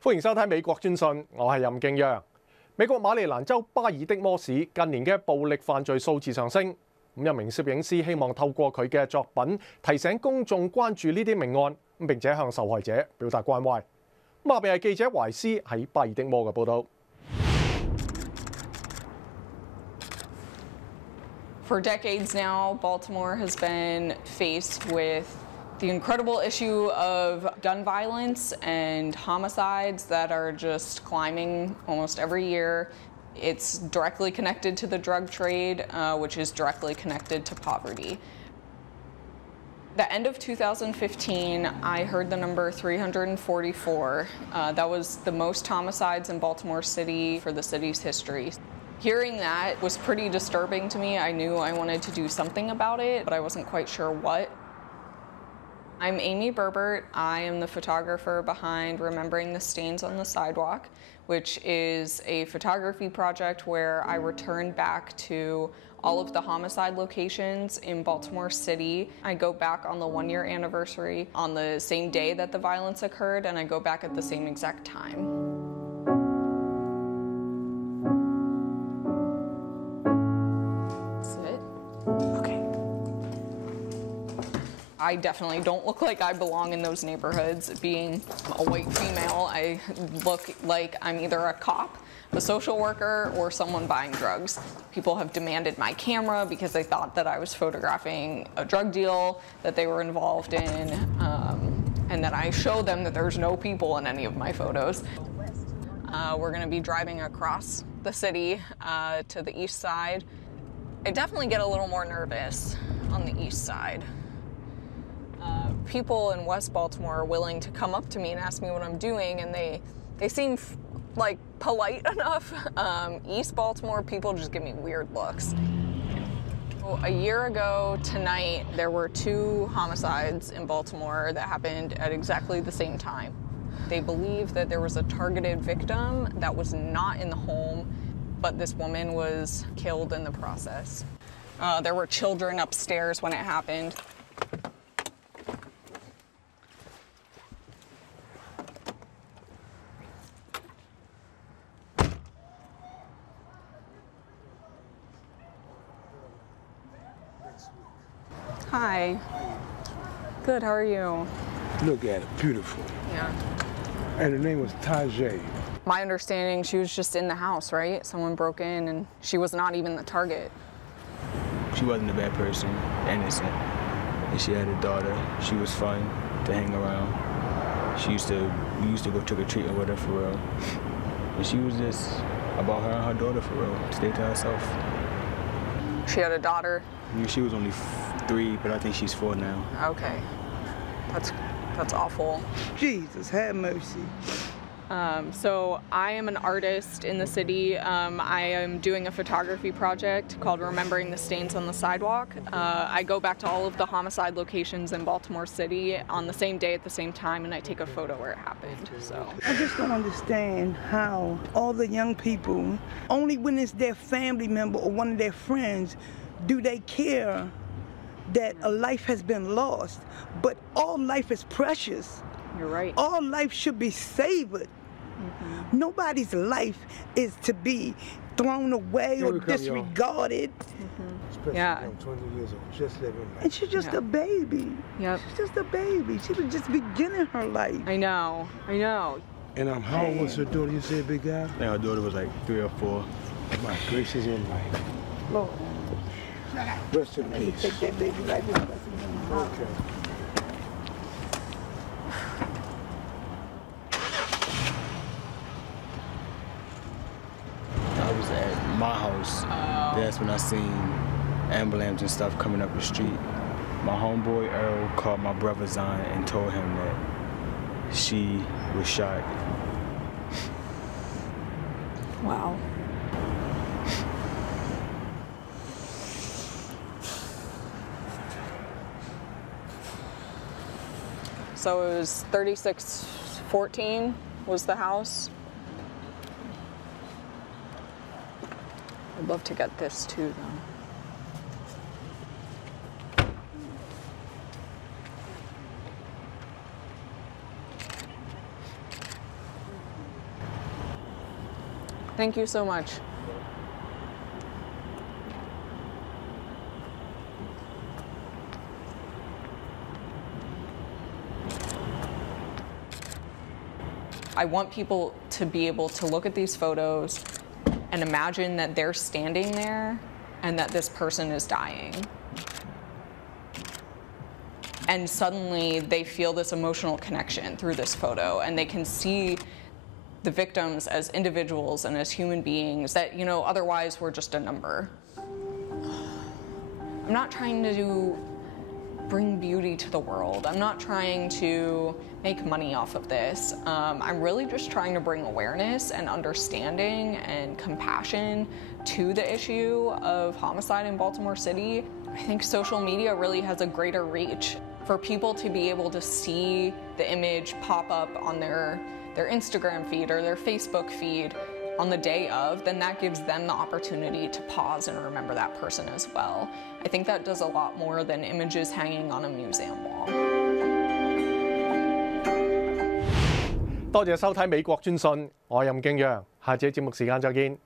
歡迎收睇美國專訊，我係任敬央。美國馬里蘭州巴爾的摩市近年嘅暴力犯罪數字上升，一名攝影師希望透過佢嘅作品提醒公眾關注呢啲命案，並且向受害者表達關懷。下邊係記者懷斯喺巴爾的摩嘅報導。For decades now, Baltimore has been faced with the incredible issue of gun violence and homicides that are just climbing almost every year. It's directly connected to the drug trade, which is directly connected to poverty. The end of 2015, I heard the number 344. That was the most homicides in Baltimore City for the city's history. Hearing that was pretty disturbing to me. I knew I wanted to do something about it, but I wasn't quite sure what. I'm Amy Berbert. I am the photographer behind Remembering the Stains on the Sidewalk, which is a photography project where I return back to all of the homicide locations in Baltimore City. I go back on the 1-year anniversary on the same day that the violence occurred, and I go back at the same exact time. I definitely don't look like I belong in those neighborhoods. Being a white female, I look like I'm either a cop, a social worker, or someone buying drugs. People have demanded my camera because they thought that I was photographing a drug deal that they were involved in, and then I show them that there's no people in any of my photos. We're going to be driving across the city to the east side. I definitely get a little more nervous on the east side. People in West Baltimore are willing to come up to me and ask me what I'm doing, and they seem like polite enough. East Baltimore, people just give me weird looks. Well, a year ago tonight, there were 2 homicides in Baltimore that happened at exactly the same time. They believe that there was a targeted victim that was not in the home, but this woman was killed in the process. There were children upstairs when it happened. Hi. Good, how are you? Look at it, beautiful. Yeah. And her name was Tajay. My understanding, she was just in the house, right? Someone broke in and she was not even the target. She wasn't a bad person, innocent. And she had a daughter. She was fun to hang around. We used to go trick-or-treating with her for real. And she was just about her and her daughter for real. Stayed to herself. She had a daughter? She was only 3, but I think she's 4 now. Okay. That's awful. Jesus, have mercy. So I am an artist in the city. I am doing a photography project called Remembering the Stains on the Sidewalk. I go back to all of the homicide locations in Baltimore City on the same day at the same time, and I take a photo where it happened. So I just don't understand how all the young people, only when it's their family member or one of their friends, do they care that a life has been lost. But all life is precious. You're right. All life should be savored. Mm-hmm. Nobody's life is to be thrown away or disregarded. Especially Yeah. 20 years old, just living life. And she's just a baby. Yep. She's just a baby. She was just beginning her life. I know. And how old was her daughter, you said, big guy? I think her daughter was like 3 or 4. My gracious in life. Lord. Rest in peace. Take that baby right with us. Okay. I was at my house. That's when I seen ambulance and stuff coming up the street. My homeboy Earl called my brother Zion and told him that she was shot. Wow. So it was 3614 was the house. I'd love to get this too, though. Thank you so much. I want people to be able to look at these photos and imagine that they're standing there and that this person is dying. And suddenly they feel this emotional connection through this photo, and they can see the victims as individuals and as human beings that, you know, otherwise we're just a number. I'm not trying to bring beauty to the world. I'm not trying to make money off of this. I'm really just trying to bring awareness and understanding and compassion to the issue of homicide in Baltimore City. I think social media really has a greater reach for people to be able to see the image pop up on their Instagram feed or their Facebook feed on the day of, then that gives them the opportunity to pause and remember that person as well. I think that does a lot more than images hanging on a museum wall. 多謝收睇美國專訊，我係任敬揚，下節節目時間再見。